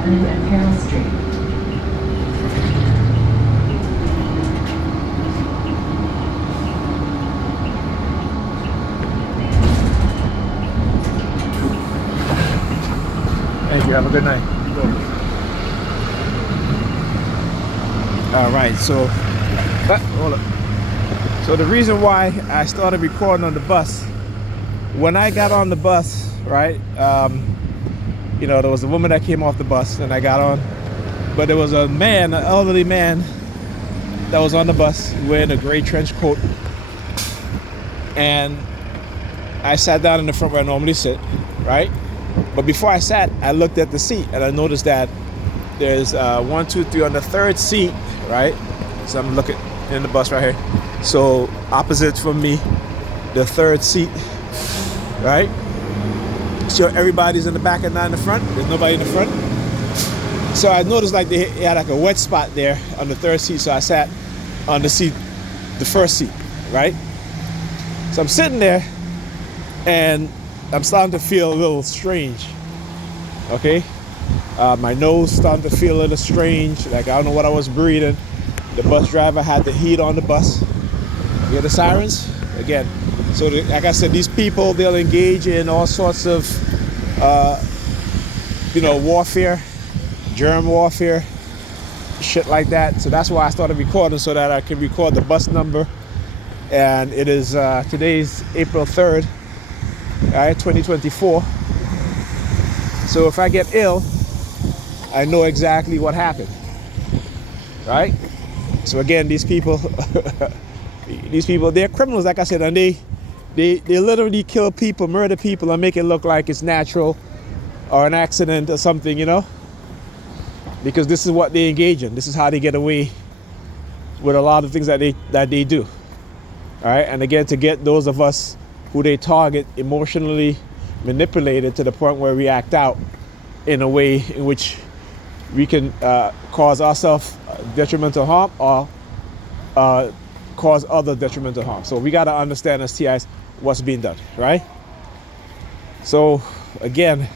Avenue and Carroll Street. Thank you. Have a good night. All right. So, hold up. So the reason why I started recording on the bus, when I got on the bus, right? You know, there was a woman that came off the bus, and I got on, but there was a man, an elderly man, that was on the bus wearing a gray trench coat, and I sat down in the front where I normally sit, right? But before I sat, I looked at the seat, and I noticed that there's 1, 2, 3 on the third seat, right? So I'm looking in the bus right here. So opposite from me, the third seat, right? So everybody's in the back and not in the front. There's nobody in the front. So I noticed like they had like a wet spot there on the third seat. So I sat on the seat, the first seat, right? So I'm sitting there and I'm starting to feel a little strange, okay? My nose starting to feel a little strange, like I don't know what I was breathing. The bus driver had the heat on the bus. You hear the sirens? Again, so like I said, these people, they'll engage in all sorts of, you know, warfare, germ warfare, shit like that. So that's why I started recording, so that I can record the bus number. And it is, today's April 3rd, all right, 2024. So if I get ill, I know exactly what happened, right? So again, these people, they're criminals, like I said, and they literally kill people, murder people, and make it look like it's natural or an accident or something, you know? Because this is what they engage in. This is how they get away with a lot of things that they do. All right, and again, to get those of us who they target emotionally manipulated to the point where we act out in a way in which we can cause ourselves detrimental harm or cause other detrimental harm. So we got to understand as TIs what's being done, right? So again,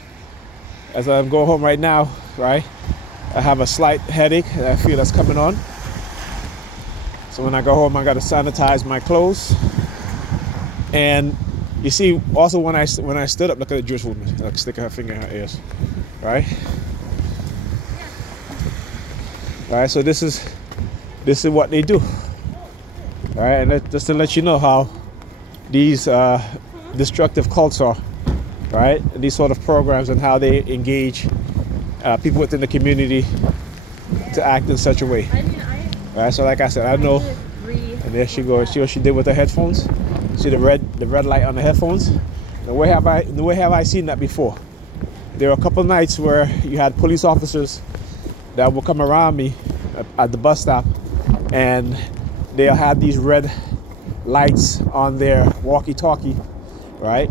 as I'm going home right now, right, I have a slight headache that I feel that's coming on. So when I go home, I got to sanitize my clothes. And you see, also when I stood up, look at the Jewish woman, like sticking her finger in her ears, right? All right, so this is what they do. All right, and just to let you know how these destructive cults are, right? These sort of programs and how they engage people within the community to act in such a way. All right, so like I said, I know. And there she goes. See what she did with her headphones? See the red light on the headphones? The way have I seen that before? There were a couple of nights where you had police officers that will come around me at the bus stop, and they'll have these red lights on their walkie-talkie, right?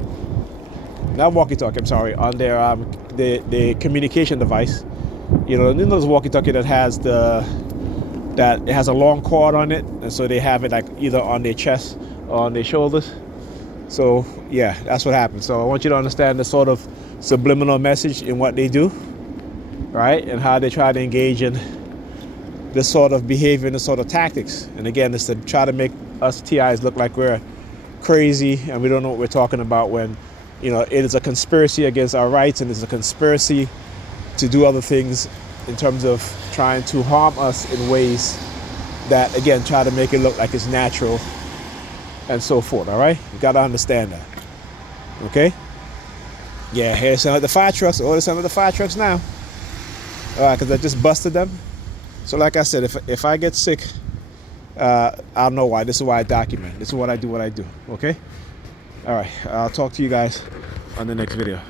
Not walkie-talkie, I'm sorry, on their the communication device. You know those walkie-talkie that has it has a long cord on it, and so they have it like either on their chest or on their shoulders. So yeah, that's what happens. So I want you to understand the sort of subliminal message in what they do, right? And how they try to engage in this sort of behavior and this sort of tactics. And again, it's to try to make us TIs look like we're crazy and we don't know what we're talking about, when, you know, it is a conspiracy against our rights, and it's a conspiracy to do other things in terms of trying to harm us in ways that, again, try to make it look like it's natural and so forth, all right? You got to understand that, okay? Yeah, here sound like the fire trucks. Oh, they sound like the fire trucks now. All right, because I just busted them. So like I said, if I get sick, I'll know why. This is why I document. This is what I do, okay? All right, I'll talk to you guys on the next video.